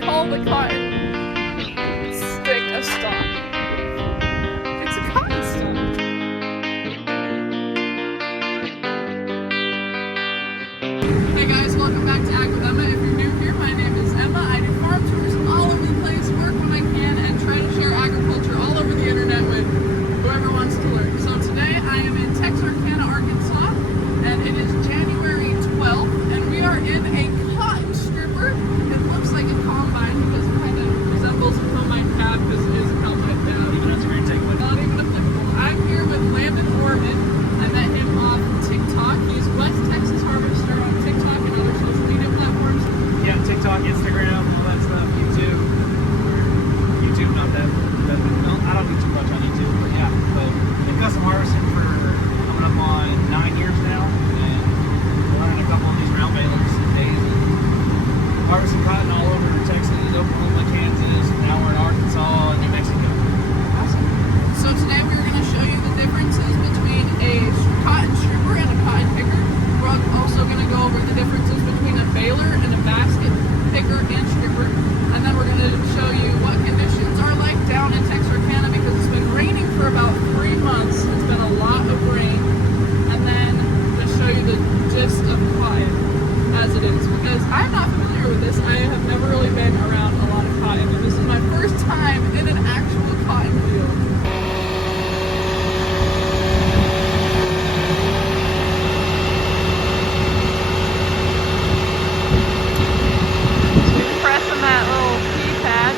call the cotton stick a stalk? It's a cotton stalk. Hey guys, welcome back to Ag with Emma. If you're new here, my name is Emma. I do farm tours all over the place, work when I can, and try to share agriculture all over the internet with whoever wants to learn. So today I am in Texarkana, Arkansas, and it is January 12th, and we are in a cotton stripper. It looks like a combine because it kind of resembles a combine cab because it is a combine cab. That's great takeaway. Not even applicable. I'm here with Landon Orman. I met him off TikTok. He's West Texas Harvester on TikTok and other social media platforms. Yeah, TikTok, Instagram, all that stuff, YouTube. YouTube, not that no, I don't do too much on YouTube, but yeah. But been custom harvesting for coming up on 9 years now, and learning a couple of these round balers and days, and harvesting cotton all over Texas, Oklahoma, Kansas, and now we're in Arkansas and New Mexico. Awesome. So today we're going to show you the differences between a cotton stripper and a cotton picker. We're also going to go over the differences between a baler and a basket picker and stripper. And then we're going to show you what conditions are like down in Texarkana because it's been raining for about 3 months. It's been a lot of rain. And then just show you the gist of quiet as it is because I'm not familiar with this. I have never really been around a lot of cotton, and this is my first time in an actual cotton field. Pressing that little keypad.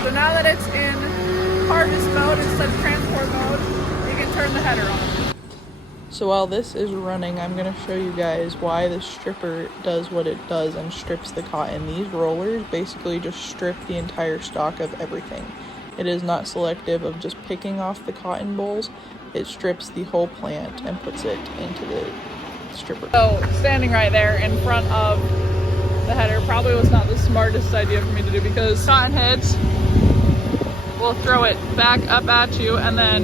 So now that it's in harvest mode instead of transport mode, you can turn the header on. So while this is running, I'm going to show you guys why the stripper does what it does and strips the cotton. These rollers basically just strip the entire stalk of everything. It is not selective of just picking off the cotton bolls. It strips the whole plant and puts it into the stripper. So standing right there in front of the header probably was not the smartest idea for me to do because cotton heads will throw it back up at you and then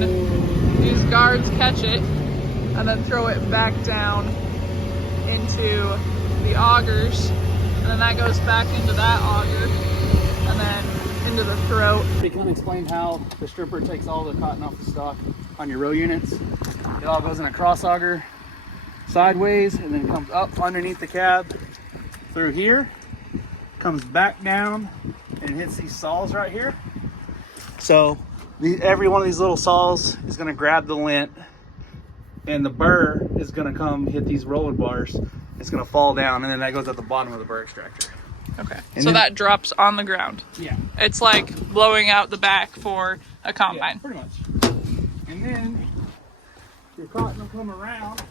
these guards catch it and then throw it back down into the augers and then that goes back into that auger and then into the throat. They kind of explain how the stripper takes all the cotton off the stalk on your row units. It all goes in a cross auger sideways and then comes up underneath the cab through here, comes back down and hits these saws right here. So every one of these little saws is going to grab the lint and the burr is going to come hit these rolling bars. It's going to fall down and then that goes at the bottom of the burr extractor. Okay, And so then, that drops on the ground. Yeah. It's like blowing out the back for a combine. Yeah, pretty much. And then your cotton will come around.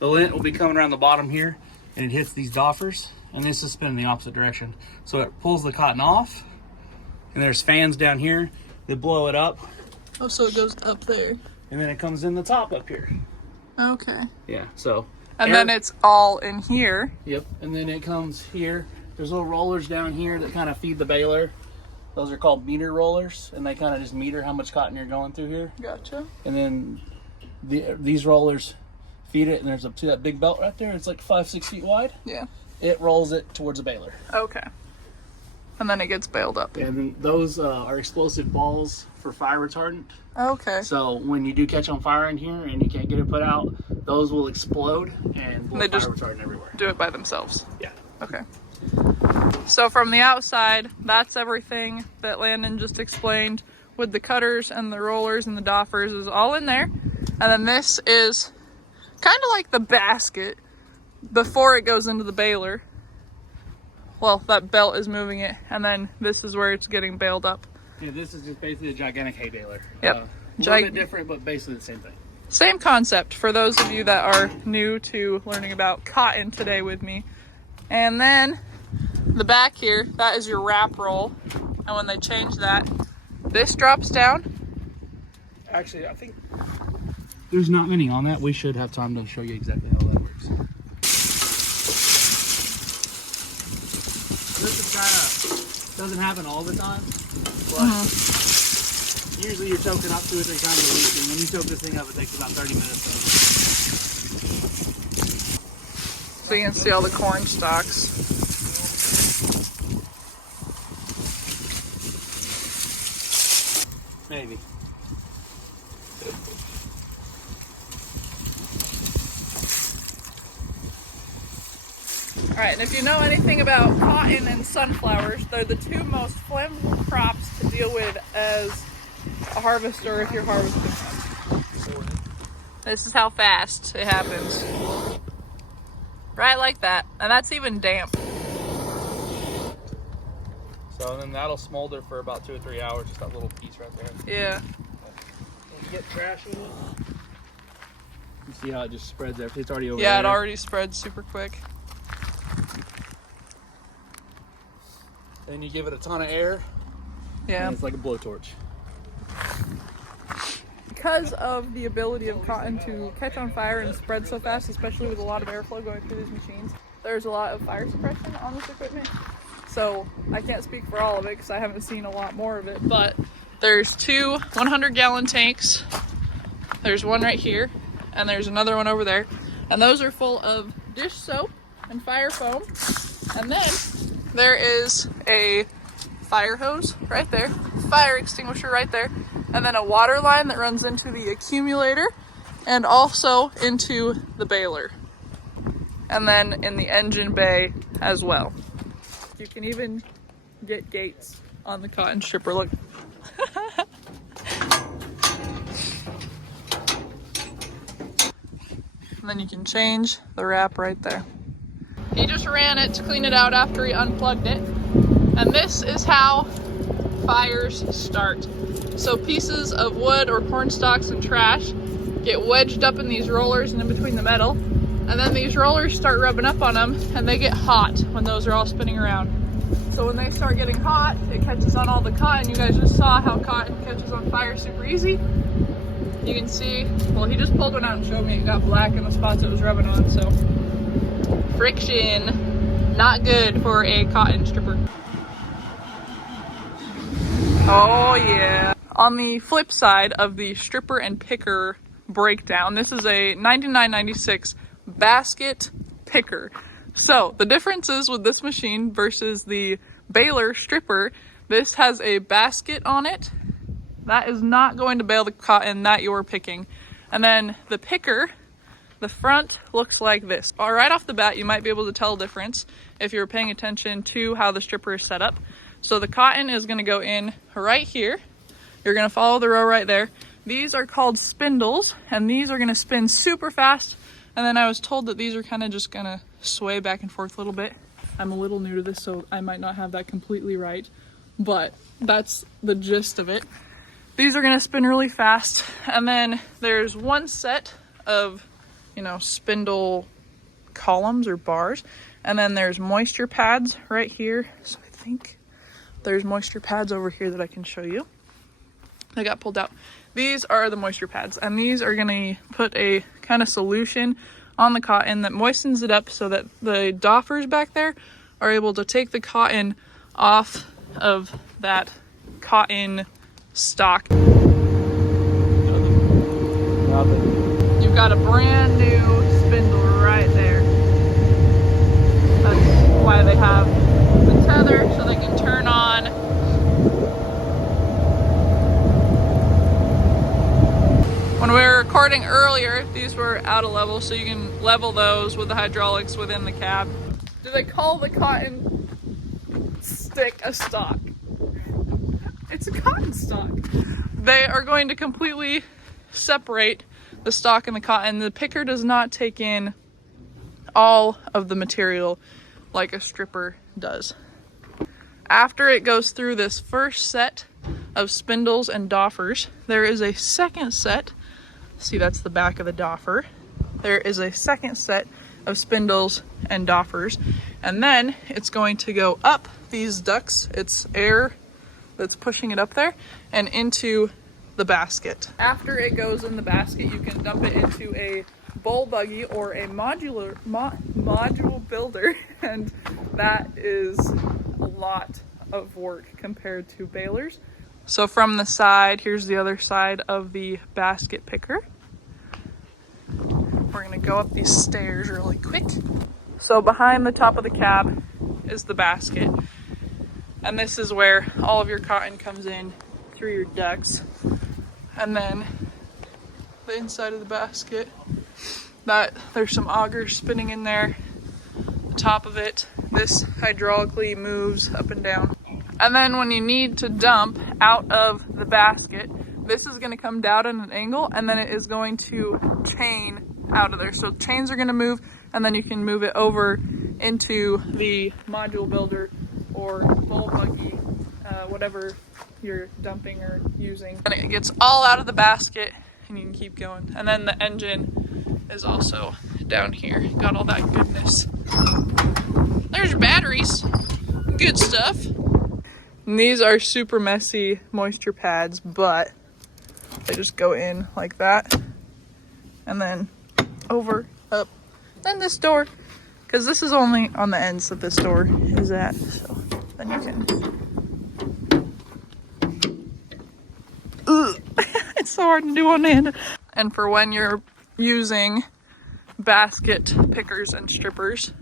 The lint will be coming around the bottom here and it hits these doffers and this is spinning the opposite direction. So it pulls the cotton off and there's fans down here that blow it up. Oh, so it goes up there. And then it comes in the top up here. Okay. Yeah, so. And then it's all in here. Yep, and then it comes here. There's little rollers down here that kind of feed the baler. Those are called meter rollers, and they kind of just meter how much cotton you're going through here. Gotcha. And then these rollers feed it, and there's up to that big belt right there. It's like 5-6 feet wide. Yeah. It rolls it towards a baler. Okay. And then it gets baled up. And then those are explosive balls for fire retardant. Okay. So when you do catch on fire in here and you can't get it put out, those will explode and blow they fire just retardant everywhere. Do it by themselves. Yeah. Okay. So from the outside, that's everything that Landon just explained with the cutters and the rollers and the doffers is all in there. And then this is kind of like the basket before it goes into the baler. Well, that belt is moving it, and then this is where it's getting baled up. Yeah, this is just basically a gigantic hay baler. Yep. A little bit different, but basically the same thing. Same concept for those of you that are new to learning about cotton today with me. And then the back here, that is your wrap roll. And when they change that, this drops down. Actually, I think there's not many on that. We should have time to show you exactly how that works. This is kind of, doesn't happen all the time, but usually you're choking up 2 or 3 times a week, and when you choke this thing up, it takes about 30 minutes. So you can see all the corn stalks. Maybe. Alright, and if you know anything about cotton and sunflowers, they're the 2 most flammable crops to deal with as a harvester if you're harvesting them. This is how fast it happens. Right like that. And that's even damp. So then that'll smolder for about 2 or 3 hours, just that little piece right there. Yeah. If you get trash in it, you see how it just spreads there. It's already over there. Yeah, it already spreads super quick. Then you give it a ton of air. Yeah. And it's like a blowtorch. Because of the ability of cotton to catch on fire and spread so fast, especially with a lot of airflow going through these machines, there's a lot of fire suppression on this equipment. So I can't speak for all of it because I haven't seen a lot more of it, but there's 2 100-gallon tanks. There's one right here, and there's another one over there. And those are full of dish soap and fire foam. And then there is a fire hose right there, fire extinguisher right there, and then a water line that runs into the accumulator and also into the baler. And then in the engine bay as well. You can even get gates on the cotton stripper. Look. And then you can change the wrap right there. He just ran it to clean it out after he unplugged it. And this is how fires start. So pieces of wood or corn stalks and trash get wedged up in these rollers and in between the metal. And then these rollers start rubbing up on them and they get hot when those are all spinning around. So when they start getting hot, it catches on all the cotton. You guys just saw how cotton catches on fire super easy. You can see, well, he just pulled one out and showed me it got black in the spots it was rubbing on, so. Friction, not good for a cotton stripper. Oh yeah. On the flip side of the stripper and picker breakdown, this is a 9996 basket picker. So the differences with this machine versus the baler stripper, this has a basket on it. That is not going to bale the cotton that you're picking. And then the picker, the front looks like this. Right off the bat, you might be able to tell a difference if you're paying attention to how the stripper is set up. So the cotton is going to go in right here. You're going to follow the row right there. These are called spindles, and these are going to spin super fast. And then I was told that these are kind of just going to sway back and forth a little bit. I'm a little new to this, so I might not have that completely right, but that's the gist of it. These are going to spin really fast. And then there's one set of, spindle columns or bars. And then there's moisture pads right here. So I think there's moisture pads over here that I can show you. They got pulled out. These are the moisture pads, and these are going to put a kind of solution on the cotton that moistens it up so that the doffers back there are able to take the cotton off of that cotton stock. You've got a brand new spindle right there. That's why they have the tether, so they can turn on. When we were recording earlier, these were out of level, so you can level those with the hydraulics within the cab. Do they call the cotton stick a stalk? It's a cotton stalk. They are going to completely separate the stalk and the cotton. The picker does not take in all of the material like a stripper does. After it goes through this first set of spindles and doffers, there is a second set. See, that's the back of the doffer. There is a second set of spindles and doffers, and then it's going to go up these ducts. It's air that's pushing it up there and into the basket. After it goes in the basket, you can dump it into a bowl buggy or a module builder, and that is a lot of work compared to balers. So from the side, here's the other side of the basket picker. We're gonna go up these stairs really quick. So behind the top of the cab is the basket, and this is where all of your cotton comes in through your ducts. And then the inside of the basket, that there's some augers spinning in there. The top of it, this hydraulically moves up and down. And then when you need to dump out of the basket, this is going to come down at an angle, and then it is going to chain out of there. So chains are going to move, and then you can move it over into the module builder or bowl buggy, whatever you're dumping or using. And it gets all out of the basket, and you can keep going. And then the engine is also down here. Got all that goodness. There's your batteries. Good stuff. And these are super messy moisture pads, but they just go in like that. And then over, up, and this door. Because this is only on the ends that this door is at. So then you can... Ugh. It's so hard to do one hand. And for when you're using basket pickers and strippers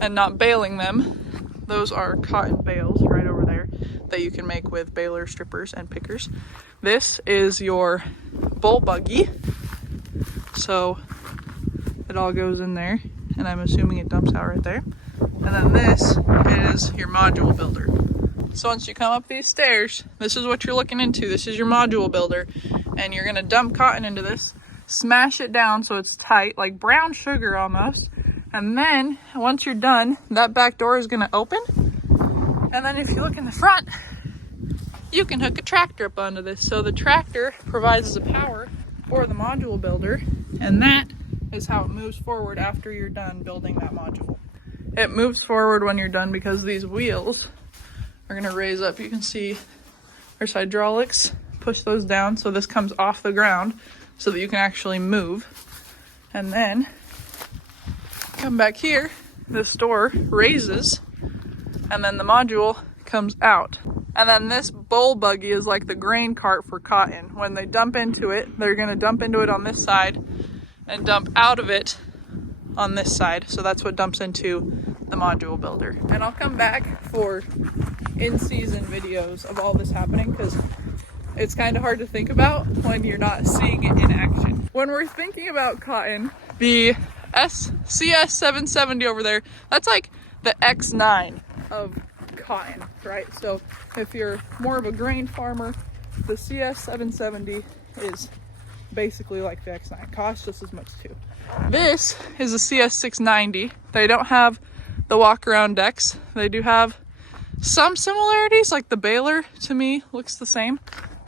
and not baling them, those are cotton bales right over there that you can make with baler, strippers, and pickers. This is your bowl buggy. So it all goes in there, and I'm assuming it dumps out right there. And then this is your module builder. So once you come up these stairs, this is what you're looking into. This is your module builder, and you're gonna dump cotton into this, smash it down so it's tight, like brown sugar almost. And then once you're done, that back door is gonna open. And then if you look in the front, you can hook a tractor up onto this. So the tractor provides the power for the module builder, and that is how it moves forward after you're done building that module. It moves forward when you're done because these wheels are gonna raise up. You can see there's hydraulics, push those down so this comes off the ground so that you can actually move. And then come back here, this door raises, and then the module comes out. And then this bowl buggy is like the grain cart for cotton. When they dump into it, they're gonna dump into it on this side and dump out of it on this side. So that's what dumps into the module builder. And I'll come back for in-season videos of all this happening because it's kind of hard to think about when you're not seeing it in action. When we're thinking about cotton, the CS770 over there, that's like the X9 of cotton, right? So if you're more of a grain farmer, the CS770 is basically like the X9. Costs just as much too. This is a CS690. They don't have the walk around decks. They do have some similarities, like the baler to me looks the same.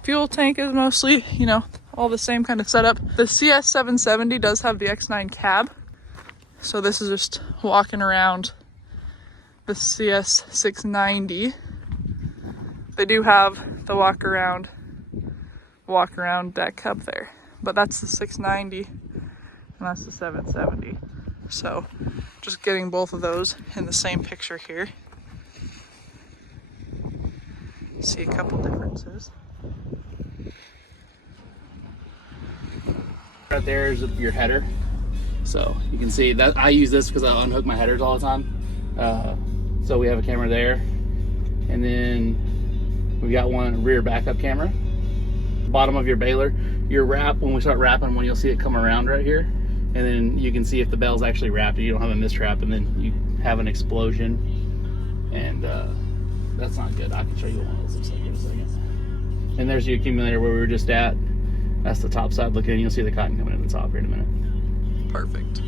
Fuel tank is mostly, you know, all the same kind of setup. The CS770 does have the X9 cab. So this is just walking around the CS690. They do have the walk around deck up there, but that's the 690 and that's the 770. So just getting both of those in the same picture here. See a couple differences. Right there is your header. So you can see that I use this because I unhook my headers all the time. So we have a camera there, and then we got one rear backup camera. Bottom of your baler, your wrap, when we start wrapping one, you'll see it come around right here, and then you can see if the bel's actually wrapped. You don't have a miswrap, and then you have an explosion, and that's not good. I can show you what one of those looks like in a second. And there's the accumulator where we were just at. That's the top side looking. You'll see the cotton coming in the top here in a minute. Perfect.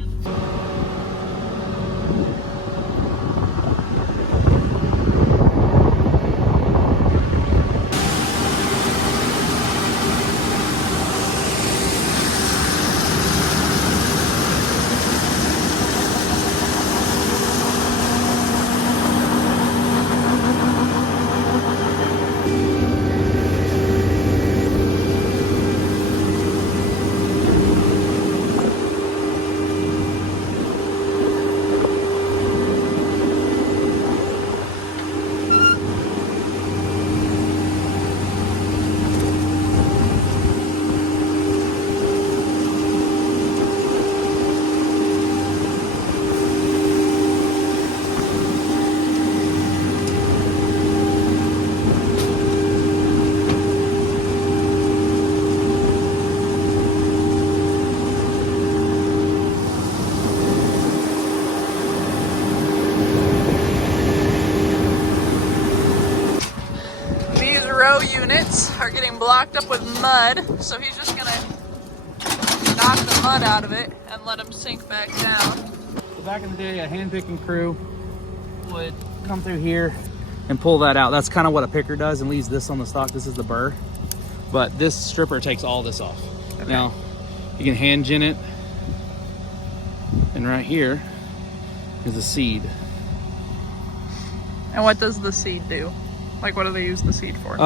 Units are getting blocked up with mud, so he's just gonna knock the mud out of it and let them sink back down. So back in the day, a hand picking crew would come through here and pull that out. That's kind of what a picker does and leaves this on the stock. This is the burr, but this stripper takes all this off. Okay. Now you can hand gin it, and right here is a seed. And what does the seed do? Like, what do they use the seed for?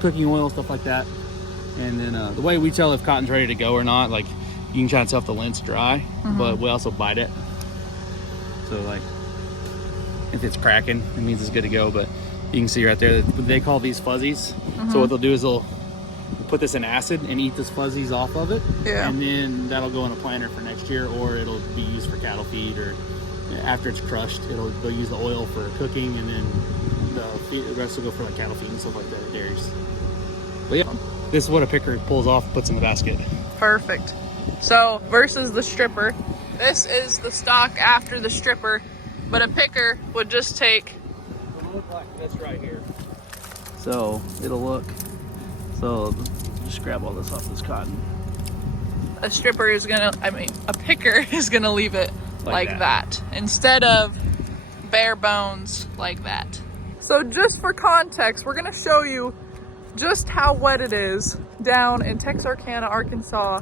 Cooking oil, stuff like that. And then the way we tell if cotton's ready to go or not, like, you can try and tell if the lint's dry, but we also bite it. So, like, if it's cracking, it means it's good to go. But you can see right there, they call these fuzzies. So what they'll do is they'll put this in acid and eat this fuzzies off of it. Yeah. And then that'll go in a planter for next year, or it'll be used for cattle feed, or after it's crushed, they'll use the oil for cooking, and then the rest will go for like cattle feed and stuff like that at dairies. But yeah, this is what a picker pulls off, puts in the basket. Perfect. So versus the stripper, this is the stock after the stripper, but a picker would just take. It'll look like this right here. So it'll look. So just grab all this off this cotton. A stripper is gonna, a picker is gonna leave it like that instead of bare bones like that. So just for context, we're gonna show you just how wet it is down in Texarkana, Arkansas,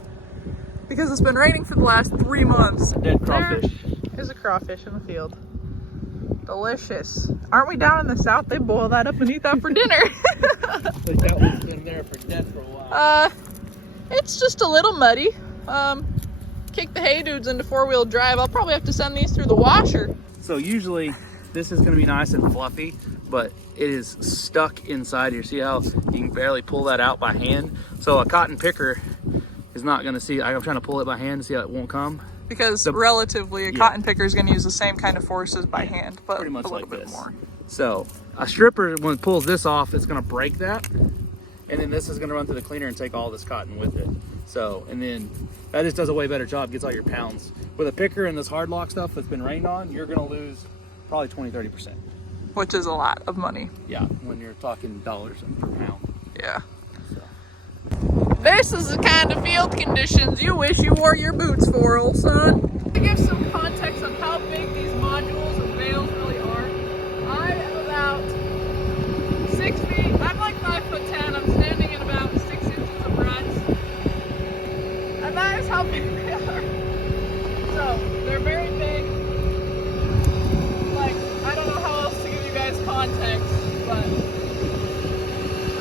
because it's been raining for the last 3 months. A dead crawfish. There is a crawfish in the field. Delicious. Aren't we down in the south? They boil that up and eat that for dinner. Like that one's been there for dead for a while. It's just a little muddy. Kick the hay dudes into 4-wheel drive. I'll probably have to send these through the washer. So usually this is gonna be nice and fluffy, but it is stuck inside here. See how you can barely pull that out by hand? So a cotton picker is not gonna see. I'm trying to pull it by hand to see how it won't come. Because relatively, a cotton picker is gonna use the same kind of forces by hand, but pretty much a little like bit more. So a stripper, when it pulls this off, it's gonna break that. And then this is gonna run through the cleaner and take all this cotton with it. So, and then that just does a way better job, gets all your pounds. With a picker and this hard lock stuff that's been rained on, you're gonna lose probably 20–30%. Which is a lot of money. Yeah, when you're talking dollars per pound. Yeah. So. This is the kind of field conditions you wish you wore your boots for, old son. To give some context on how big these modules or bales really are, I am about 6 feet, I'm like 5'10", I'm standing in about 6 inches of ruts. And that is how big they are. So, they're very big. Like, I don't know how else to give you guys context, but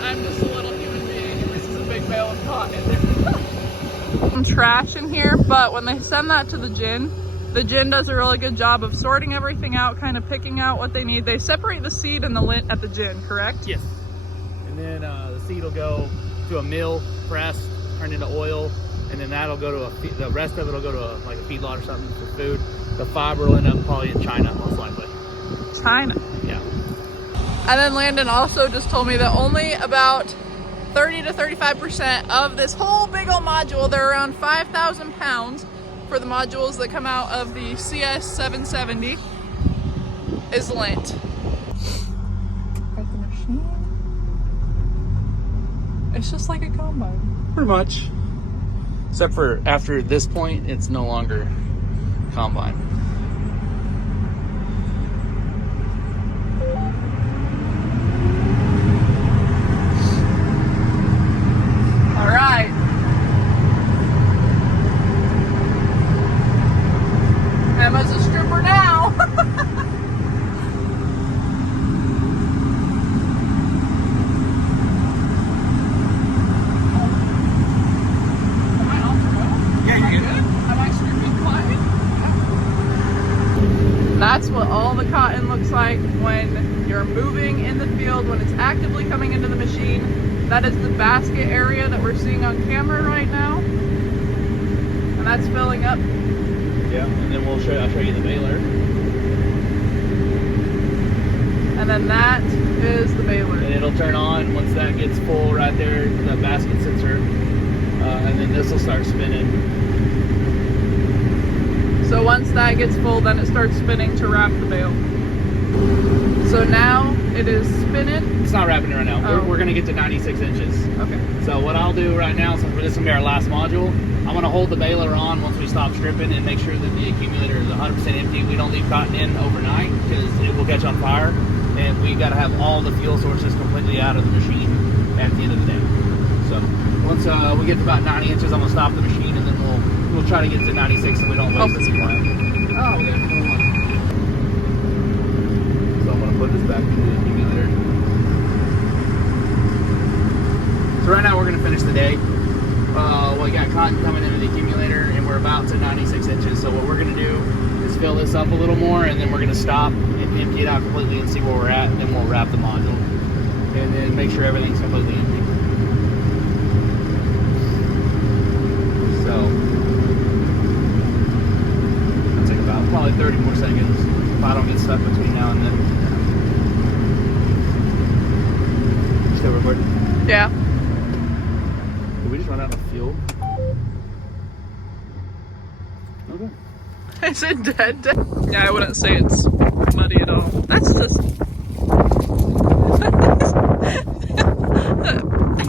I'm just a little human being, and this is a big bale of cotton. Some trash in here, but when they send that to the gin does a really good job of sorting everything out, kind of picking out what they need. They separate the seed and the lint at the gin, correct? Yes. And then the seed will go to a mill, press, turn into oil, and then that'll go to the rest of it will go to like a feedlot or something for food. The fiber will end up probably in China, most likely. China? Yeah. And then Landon also just told me that only about 30 to 35% of this whole big old module, they're around 5,000 pounds for the modules that come out of the CS 770, is lint. At the machine. It's just like a combine. Pretty much. Except for after this point, it's no longer combine. All right. Emma's a stripper now. That's what all the cotton looks like when you're moving in the field, when it's actively coming into the machine. That is the basket area that we're seeing on camera right now. And that's filling up. Yeah, and then I'll show you the baler. And then that is the baler. And it'll turn on once that gets full right there, the basket sensor. And then this will start spinning. So once that gets full, then it starts spinning to wrap the bale. So now it is spinning. It's not wrapping it right now. Oh. We're gonna get to 96 inches. Okay. So what I'll do right now, since this is gonna be our last module, I'm gonna hold the baler on once we stop stripping and make sure that the accumulator is 100% empty. We don't leave cotton in overnight because it will catch on fire. And we gotta have all the fuel sources completely out of the machine at the end of the day. So once we get to about 90 inches, I'm gonna stop the machine and then we'll try to get to 96 so we don't waste the supply. Oh, we got another one. So I'm gonna put this back into the accumulator. So right now we're gonna finish the day. We got cotton coming into the accumulator and we're about to 96 inches. So what we're gonna do is fill this up a little more and then we're gonna stop and empty it out completely and see where we're at. And then we'll wrap the module and then make sure everything's completely empty. So it'll take about probably 30 more seconds if I don't get stuck between now and then. Still recording? Yeah. Did we just run out of fuel? Okay. Is it dead? Yeah, I wouldn't say it's muddy at all. That's just...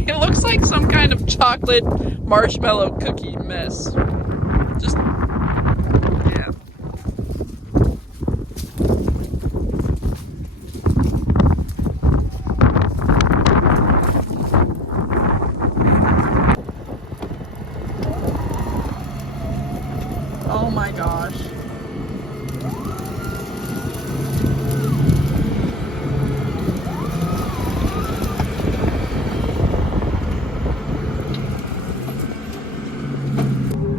It looks like some kind of chocolate marshmallow cookie mess. Just... yeah. Oh my gosh.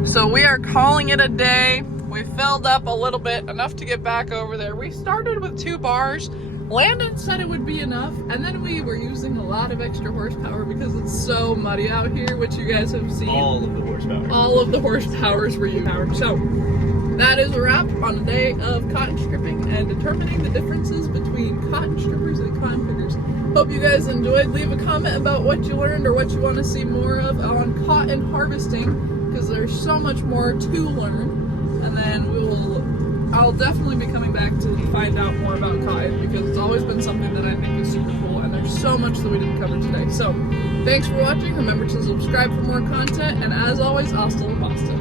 So we are calling it a day. We filled up a little bit, enough to get back over there. We started with 2 bars. Landon said it would be enough, and then we were using a lot of extra horsepower because it's so muddy out here, which you guys have seen. All of the horsepower. All of the horsepowers were used. So that is a wrap on a day of cotton stripping and determining the differences between cotton strippers and cotton pickers. Hope you guys enjoyed. Leave a comment about what you learned or what you want to see more of on cotton harvesting, because there's so much more to learn. And then I'll definitely be coming back to find out more about cotton, because it's always been something that I think is super cool, and there's so much that we didn't cover today. So thanks for watching. Remember to subscribe for more content, and as always, hasta la pasta.